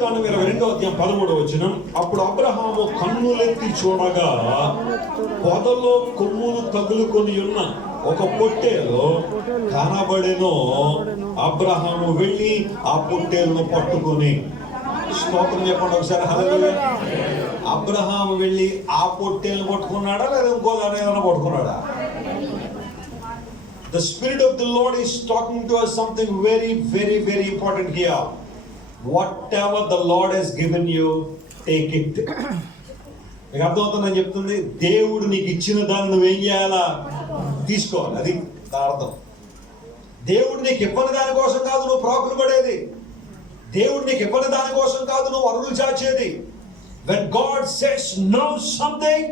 ఆదికాండం 22:13. అప్పుడు అబ్రహాము కన్నులెత్తి చూడగా పొదలో కొమ్ములు తగులుకొని ఉన్న ఒక పొట్టేలు కనబడెను. అబ్రహాము వెళ్ళి ఆ పొట్టేలును పట్టుకొని, స్తోత్రం చెప్పండి ఒకసారి హల్లెలూయా. అబ్రహాము వెళ్ళి ఆ పొట్టేలును పట్టుకున్నాడా లేదా ఇంకో దాన్ని ఏదైనా పట్టుకున్నాడా? The Spirit of the Lord is talking to us something very, very, very important here. Whatever the Lord has given you, take it. మీకు అర్థమవుతుందని చెప్తుంది. దేవుడు నీకు ఇచ్చిన దాన్ని నువ్వేం చేయాలా? తీసుకోవాలి. అది అర్థం. దేవుడు నీకు ఇవ్వని దానికోసం కాదు నువ్వు ప్రాకులు పడేది. దేవుడు నీకు ఇవ్వని దానికోసం కాదు నువ్వు అరువులు చాచేది. When God says no something,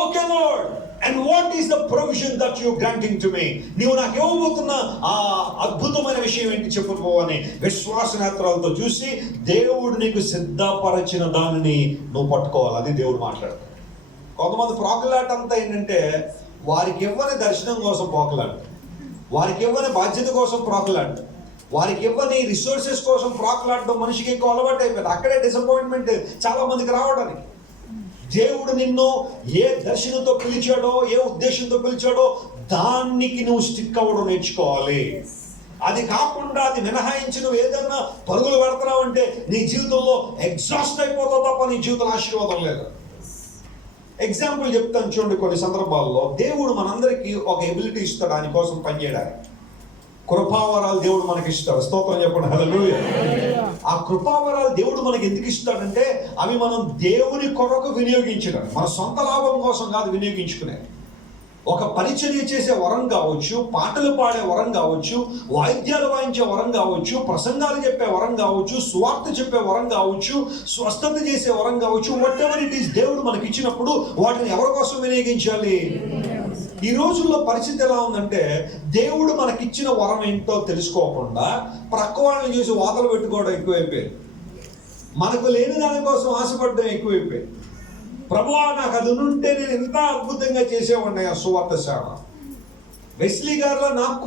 okay Lord, and what is the provision that you granting to me? నీవు నాకు ఇవ్వబోతున్న ఆ అద్భుతమైన విషయం ఏంటి చెప్పుకోవని విశ్వాస నేత్రాలతో చూసి దేవుడు నీకు సిద్ధపరచిన దానిని నువ్వు పట్టుకోవాలి. అది దేవుడు మాట్లాడతాడు. కొంతమంది ప్రాకులాట అంతా ఏంటంటే వారికి ఇవ్వని దర్శనం కోసం ప్రాకులాట, వారికి ఇవ్వని బాధ్యత కోసం ప్రాకులాట, వారికి ఇవ్వని రిసోర్సెస్ కోసం ప్రాకులాడడం మనిషికి ఎక్కువ అలవాటు అయిపోయింది. అక్కడే డిసప్పాయింట్మెంట్ చాలా మందికి రావడానికి. దేవుడు నిన్ను ఏ దర్శనంతో పిలిచాడో, ఏ ఉద్దేశంతో పిలిచాడో దానికి నువ్వు స్టిక్ అవ్వడం నేర్చుకోవాలి. అది కాకుండా అది మినహాయించి నువ్వు ఏదన్నా పరుగులు పెడుతున్నావు అంటే నీ జీవితంలో ఎగ్జాస్ట్ అయిపోతావు తప్ప నీ జీవితంలో ఆశీర్వాదం లేదు. ఎగ్జాంపుల్ చెప్తాను చూడండి. కొన్ని సందర్భాల్లో దేవుడు మనందరికీ ఒక ఎబిలిటీ ఇస్తాడు దానికోసం పనిచేయడానికి. కృపావరాలు దేవుడు మనకి ఇస్తాడు. స్తోత్రం చెప్పండి హల్లెలూయా. ఆ కృపావరాలు దేవుడు మనకి ఎందుకు ఇస్తాడంటే అవి మనం దేవుని కొరకు వినియోగించడం, మన సొంత లాభం కోసం కాదు వినియోగించుకునే. ఒక పరిచర్య చేసే వరం కావచ్చు, పాటలు పాడే వరం కావచ్చు, వాయిద్యాలు వాయించే వరం కావచ్చు, ప్రసంగాలు చెప్పే వరం కావచ్చు, సువార్త చెప్పే వరం కావచ్చు, స్వస్థత చేసే వరం కావచ్చు. వాట్ ఎవర్ ఇట్ ఈస్ దేవుడు మనకి ఇచ్చినప్పుడు వాటిని ఎవరి కోసం వినియోగించాలి? ఈ రోజుల్లో పరిస్థితి ఎలా ఉందంటే దేవుడు మనకిచ్చిన వరం ఏంటో తెలుసుకోకుండా ప్రక్క వాళ్ళని చూసి వాతలు పెట్టుకోవడం ఎక్కువైపోయింది. మనకు లేని దానికోసం ఆశపడడం ఎక్కువైపోయింది. ప్రభువా నాకు అది ఉంటే నేను ఎంత అద్భుతంగా చేసేవాడిని ఆ సువార్త సేవ. వెస్లీ గారిలో నాకు